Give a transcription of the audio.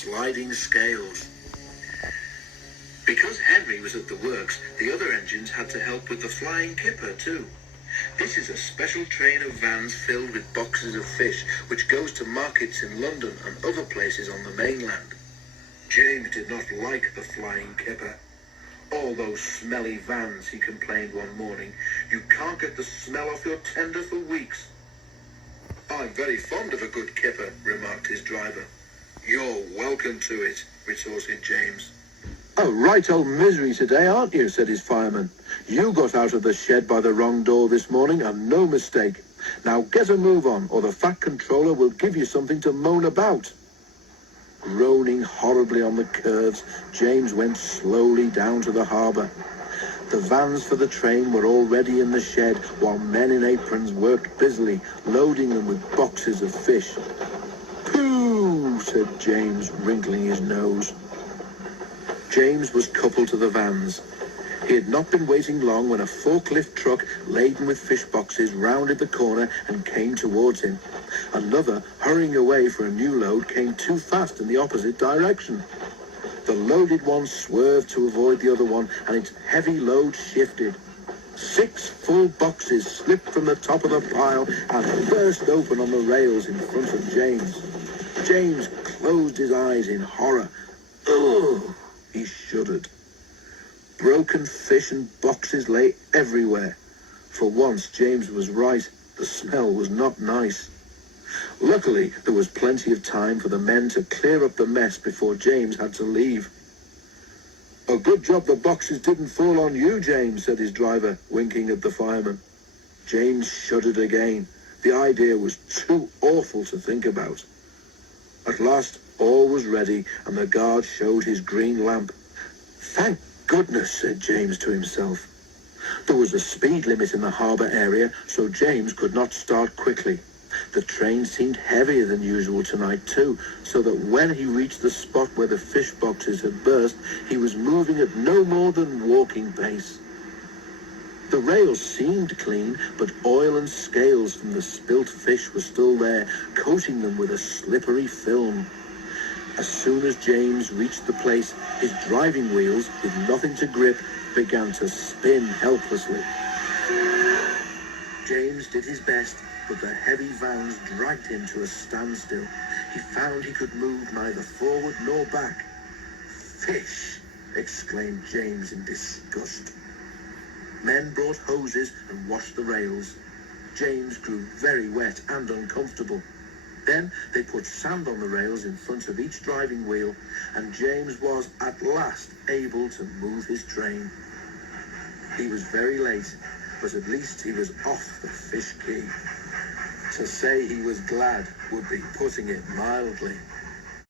sliding scales. Because Henry was at the works, the other engines had to help with the flying kipper too. This is a special train of vans filled with boxes of fish, which goes to markets in London and other places on the mainland. James did not like the flying kipper. "All those smelly vans," he complained one morning. "You can't get the smell off your tender for weeks." "I'm very fond of a good kipper," remarked his driver. "You're welcome to it," retorted James. "A right old misery today, aren't you?" said his fireman. "You got out of the shed by the wrong door this morning, and no mistake. Now get a move on, or the Fat Controller will give you something to moan about." Groaning horribly on the curves, James went slowly down to the harbour. The vans for the train were already in the shed, while men in aprons worked busily, loading them with boxes of fish. "Pooh!" said James, wrinkling his nose. James was coupled to the vans. He had not been waiting long when a forklift truck laden with fish boxes rounded the corner and came towards him. Another, hurrying away for a new load, came too fast in the opposite direction. The loaded one swerved to avoid the other one, and its heavy load shifted. 6 full boxes slipped from the top of the pile and burst open on the rails in front of James. James closed his eyes in horror. Ugh! He shuddered. Broken fish and boxes lay everywhere. For once, James was right. The smell was not nice. Luckily, there was plenty of time for the men to clear up the mess before James had to leave. "A good job the boxes didn't fall on you, James," said his driver, winking at the fireman. James shuddered again. The idea was too awful to think about. At last, all was ready, and the guard showed his green lamp. "Thank goodness," said James to himself. There was a speed limit in the harbour area, so James could not start quickly. The train seemed heavier than usual tonight too, so that when he reached the spot where the fish boxes had burst, he was moving at no more than walking pace. The rails seemed clean, but oil and scales from the spilt fish were still there, coating them with a slippery film. As soon as James reached the place, his driving wheels, with nothing to grip, began to spin helplessly. James did his best, but the heavy vans dragged him to a standstill. He found he could move neither forward nor back. "Fish!" exclaimed James in disgust. Men brought hoses and washed the rails. James grew very wet and uncomfortable. Then they put sand on the rails in front of each driving wheel, and James was at last able to move his train. He was very late, but at least he was off the fish quay. To say he was glad would be putting it mildly.